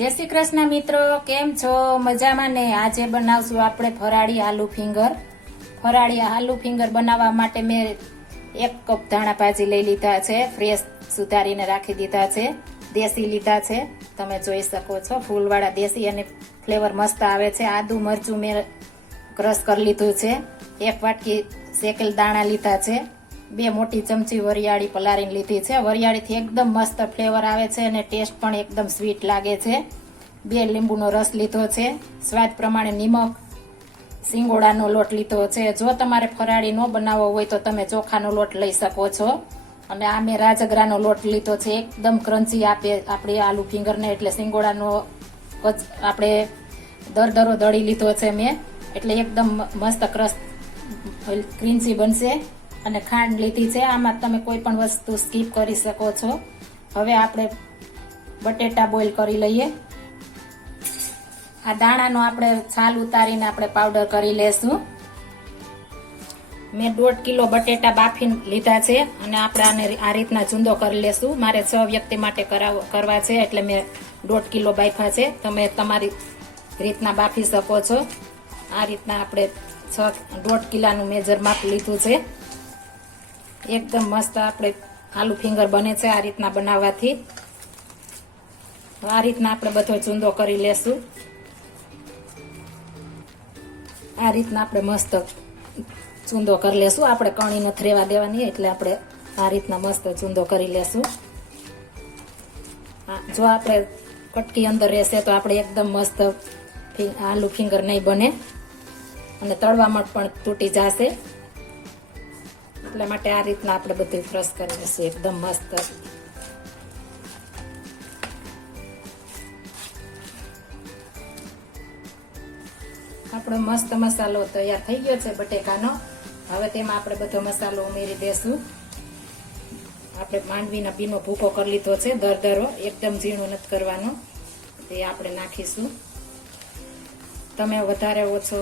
जय श्री कृष्ण मित्रों, केम छो? मजामां ने? આજે બનાવશું આપણે ફરાળી આલુ ફિંગર। ફરાળી આલુ ફિંગર બનાવવા માટે મેં 1 કપ ધાણા ભાજી લઈ લીધા છે, ફ્રેશ સુધારીને રાખી દીધા છે। દેશી લીધા છે, તમે જોઈ શકો છો, ફૂલવાળા દેશી અને ફ્લેવર મસ્ત આવે છે। આદુ મરચું મેં ક્રશ કરી લીધું છે। 1 વાટકી શેકેલ દાણા લીધા છે। 2 મોટી ચમચી વરિયાળી પલાળીને લીધી છે। વરિયાળીથી એકદમ મસ્ત ફ્લેવર આવે છે અને ટેસ્ટ પણ એકદમ સ્વીટ લાગે છે। 2 લીંબુનો રસ લીધો છે। સ્વાદ પ્રમાણે નિમક, સિંગોડાનો લોટ લીધો છે। જો તમારે ફરાળી ન બનાવવો હોય તો તમે ચોખાનો લોટ લઈ શકો છો। અને આ મેં રાજગરાનો લોટ લીધો છે, એકદમ ક્રન્ચી આપે આપણે આલુ ફિંગરને, એટલે સિંગોડાનો આપણે દરદરો દળી લીધો છે મેં, એટલે એકદમ મસ્ત ક્રન્ચી બનશે। અને ખાંડ લીધી છે, આમાં તમે કોઈ પણ વસ્તુ સ્કીપ કરી શકો છો। હવે આપણે બટેટા બોઇલ કરી લઈએ। આ દાણાનો આપણે છાલ ઉતારીને આપણે પાવડર કરી લેશું। મેં 1.5 કિલો બટેટા બાફીને લીધા છે અને આપણે આને આ રીતના ચૂંદો કરી લેશું। મારે 6 વ્યક્તિ માટે કરવા છે, એટલે મેં 1.5 કિલો બાફ્યા છે। તમે તમારી રીતના બાફી શકો છો। આ રીતના આપણે 1.5 કિલાનું મેજર માપ લીધું છે। એકદમ મસ્ત આપણે આલુ ફિંગર બને છે આ રીતના બનાવવાથી। આ રીતના આપણે બધો ચૂંદો કરી લેશું। આ રીતના આપણે મસ્ત ચૂંદો કરી લેશું। આપણે કણી નથી રહેવા દેવાની, એટલે આપણે આ રીતના મસ્ત ચૂંદો કરી લેશું। જો આપણે કટકી અંદર રહેશે તો આપણે એકદમ મસ્ત આલુ ફિંગર નહીં બને અને તળવામાં પણ તૂટી જશે। એટલા માટે આ રીતના આપણે બધું ક્રશ કરી લઈશું એકદમ મસ્ત। આપણો મસ્ત મસાલો તૈયાર થઈ ગયો છે બટેકાનો। હવે તેમાં આપણે બધો મસાલો ઉમેરી દેશું। આપણે માંડવીના બીનો ભૂકો કરી લીધો છે, દરદરો, એકદમ ઝીણું નથી કરવાનો, તે આપણે નાખીશું। તમે વધારે ઓછો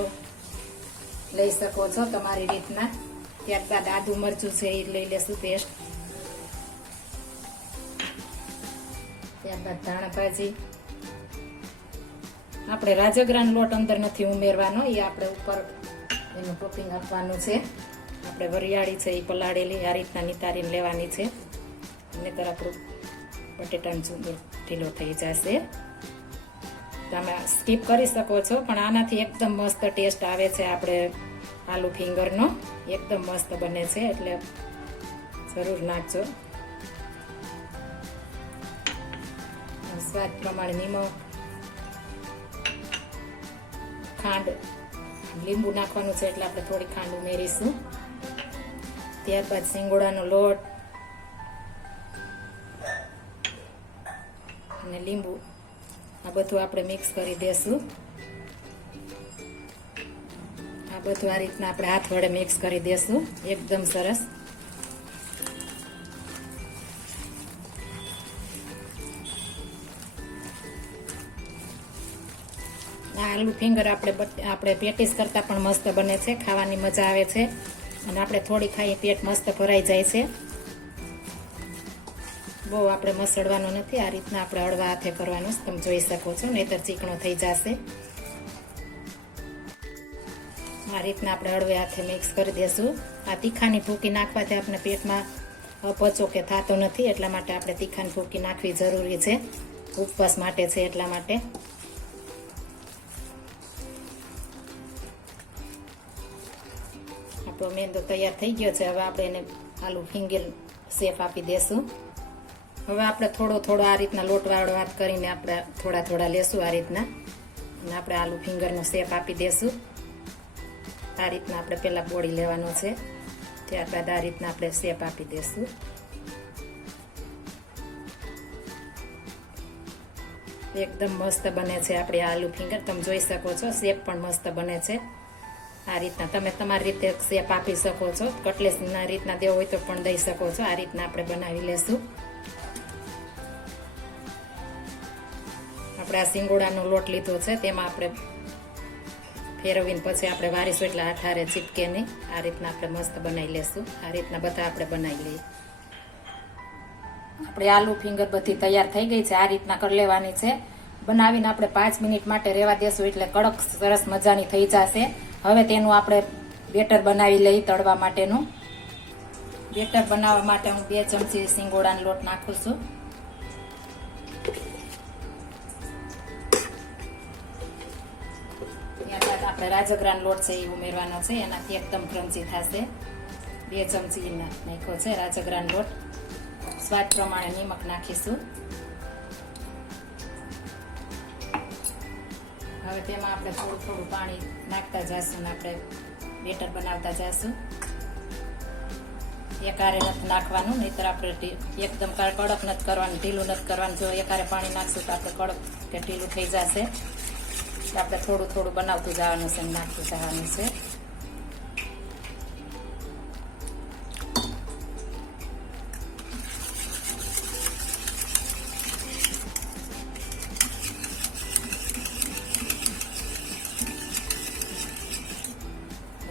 લઈ શકો છો તમારી રીતના। ત્યારબાદ આદુ મરચું છે એ લઈ લેશું પેસ્ટ। ત્યારબાદ ધાણા ભાજી, આપણે રાજગરાનો લોટ અંદર નથી ઉમેરવાનો, એ આપણે ઉપર એનું ટોપિંગ આપવાનું છે। આપણે વરિયાળી છે એ પલાળેલી આ રીતના નિતારીને લેવાની છે, નહીંતર આપણું બટેટાનો ચૂંદો ઢીલો થઈ જશે। તમે સ્કીપ કરી શકો છો, પણ આનાથી એકદમ મસ્ત ટેસ્ટ આવે છે આપણે આલુ ફિંગરનો, એકદમ મસ્ત બને છે, એટલે જરૂર નાખજો। સ્વાદ પ્રમાણે નિમક, ખાંડ, લીંબુ નાખવાનું છે એટલે આપણે થોડી ખાંડ ઉમેરીશું। ત્યારબાદ સિંગોડાનો લોટ અને લીંબુ, આ બધું આપણે મિક્સ કરી દેશું। આ બધું આ રીતના આપણે હાથ વડે મિક્સ કરી દેશું એકદમ સરસ। આ આલુ ફિંગર આપણે પેટીસ કરતા પણ મસ્ત બને છે, ખાવાની મજા આવે છે, અને આપણે થોડી ખાઈએ પેટ મસ્ત ભરાઈ જાય છે। બહુ આપણે મસળવાનો નથી, આ રીતના આપણે હળવા હાથે કરવાનું, તમે જોઈ શકો છો, નહીતર ચીકણો થઈ જશે। આ રીતના આપણે હળવે હાથે મિક્સ કરી દેશું। આ તીખાની ભૂકી નાખવાથી આપણે પેટમાં અપચો કે થતો નથી, એટલા માટે આપણે તીખાની ભૂકી નાખવી જરૂરી છે, ઉપવાસ માટે છે એટલા માટે। આપણો મેંદો તૈયાર થઈ ગયો છે। હવે આપણે એને આલુ ફિંગર શેપ આપી દેશું। હવે આપણે થોડો આ રીતના લોટ વાળો કરીને આપણે થોડા લેશું આ રીતના, અને આપણે આલુ ફિંગરનો શેપ આપી દેશું। આ રીતના આપણે પહેલા બોળી લેવાનો છે, ત્યારબાદ આ રીતના આપણે શેપ આપી દેશું। એકદમ મસ્ત બને છે આપણી આલુ ફિંગર, તમે જોઈ શકો છો, શેપ પણ મસ્ત બને છે। આ રીતના તમે તમારી રીતે શેપ આપી શકો છો, કટલેસના રીતના દેવો હોય તો પણ દઈ શકો છો। આ રીતના આપણે બનાવી લેશું। આપણે આ સિંગોડાનો લોટ લીધો છે, તેમાં આપણે ફેરવીને પછી આપણે વારીશું એટલે આઠારે ચીપકે નહીં। આ રીતના આપણે મસ્ત બનાવી લેશું। આ રીતના બધા આપણે બનાવી લઈએ। આપણે આલુ ફિંગર બધી તૈયાર થઈ ગઈ છે, આ રીતના કરી લેવાની છે। બનાવીને આપણે 5 મિનિટ માટે રહેવા દેશું એટલે કડક સરસ મજાની થઈ જશે. હવે તેનું આપણે બેટર બનાવી લઈ તળવા માટેનું. બેટર બનાવવા માટે હું 2 ચમચી સિંગોડાનો લોટ નાખું છું. ત્યારબાદ આપણે રાજગરાનો લોટ છે એ ઉમેરવાનો છે, એનાથી એકદમ ક્રન્ચી થશે. 2 ચમચી નાખ્યો છે રાજગરાનો લોટ. સ્વાદ પ્રમાણે નિમક નાખીશું. હવે તેમાં આપણે થોડું થોડું પાણી નાખતા જઈશું ને આપણે બેટર બનાવતા જઈશું. એકારે નથી નાખવાનું, નહીતર આપણે એકદમ કડક નથી કરવાનું, ઢીલું નથી કરવાનું. જો એકારે પાણી નાખશું તો આપણે કડક કે ઢીલું થઈ જશે. આપણે થોડું થોડું બનાવતું જવાનું છે, નાખતું જવાનું છે.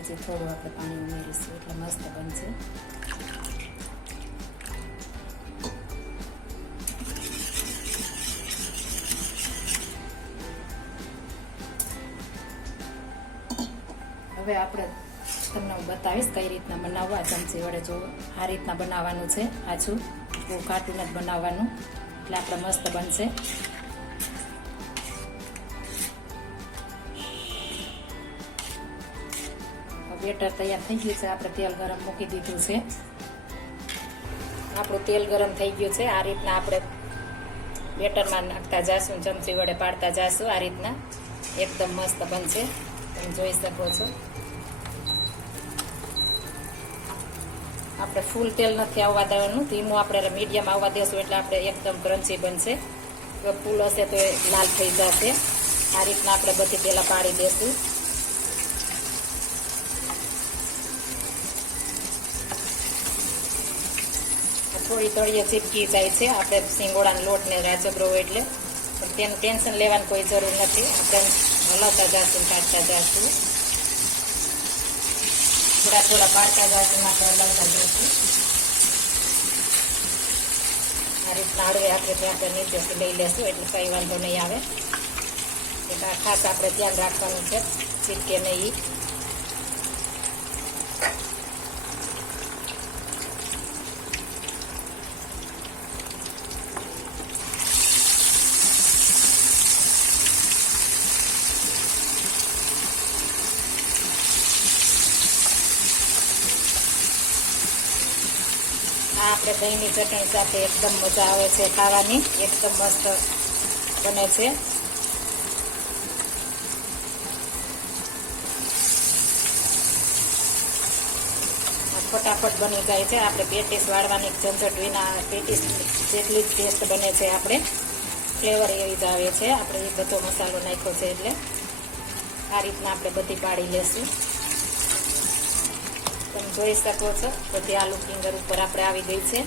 પછી થોડું આપણે પાણી ઉમેરીશું એટલે મસ્ત બનશે. હવે આપણે તમને હું બતાવીશ કઈ રીતના બનાવવા. ચમચી વડે જો આ રીતના બનાવવાનું છે. આછું બહુ ઘાટું નથી બનાવવાનું, એટલે આપણે મસ્ત બનશે. બેટર તૈયાર થઈ ગયું છે. આપણે તેલ ગરમ મૂકી દીધું છે. આપણું તેલ ગરમ થઈ ગયું છે. આ રીતના આપણે બેટરમાં નાખતા જઈશું, ચમચી વડે પાડતા જઈશું. આ રીતના એકદમ મસ્ત બનશે, તમે જોઈ શકો છો. આપણે ફૂલ તેલ નથી આવવા દેવાનું, ધીમું આપણે મીડિયમ આવવા દેશું એટલે આપણે એકદમ ક્રન્ચી બનશે. ફૂલ હશે તો એ લાલ થઈ જશે. આ રીતના આપણે બધી પહેલા પાડી દેશું. થોડી તળીએ ચીપકી જાય છે. આપણે સિંગોડાનો લોટ ને રાજગરો એટલે તેનું ટેન્શન લેવાની કોઈ જરૂર નથી. આપણે હલાવતા જઈશું, કાઢતા જઈશું, થોડા થોડા પાડતા જઈશું, આપણે હલાવતા જઈશું. આ રીતના હળવે આપણે ત્યાં નીચેથી લઈ લેશું એટલે કંઈ વાંધો નહીં આવે. એટલે ખાસ આપણે ધ્યાન રાખવાનું છે, ચીપકે નહીં. આ આપણે દહીંની ચટણી સાથે એકદમ મજા આવે છે ખાવાની, એકદમ મસ્ત બને છે. ફટાફટ બની જાય છે. આપણે પેટીસ વાળવાની ઝંઝટ વિના પેટીસ જેટલી જ ટેસ્ટ બને છે. આપણે ફ્લેવર એવી જ આવે છે. આપણે એ બધો મસાલો નાખ્યો છે એટલે આ રીતના આપણે બધી પાડી લેશું. તમે જોઈ શકો છો બધી આલુ ફિંગર ઉપર આપણે આવી ગઈ છે.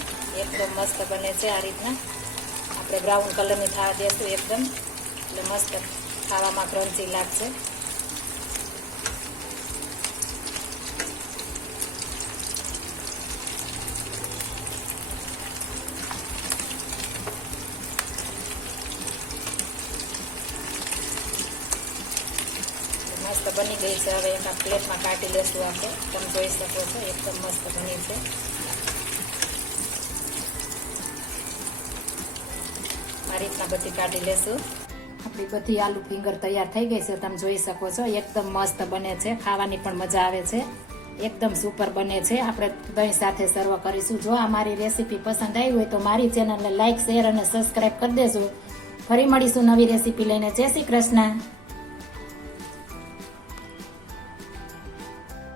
એકદમ મસ્ત બને છે. આ રીતના આપણે બ્રાઉન કલરની થવા દેશું એકદમ, એટલે મસ્ત ખાવામાં ક્રન્ચી લાગશે. મસ્ત બની ગઈ છે. હવે એક પ્લેટમાં કાઢી લેશું આપણે. તમે જોઈ શકો છો એકદમ મસ્ત બની છે. આ રીતના બધી કાઢી લેશું. આપણી બધી આલુ ફિંગર તૈયાર થઈ ગઈ છે. તમે જોઈ શકો છો એકદમ મસ્ત બને છે. ખાવાની પણ મજા આવે છે. એકદમ સુપર બને છે. આપણે દહીં સાથે સર્વ કરીશું. જો આ મારી રેસીપી પસંદ આવી હોય તો મારી ચેનલને લાઈક, શેર અને સબસ્ક્રાઈબ કરી દેજો. ફરી મળીશું નવી રેસીપી લઈને. જય શ્રી કૃષ્ણ.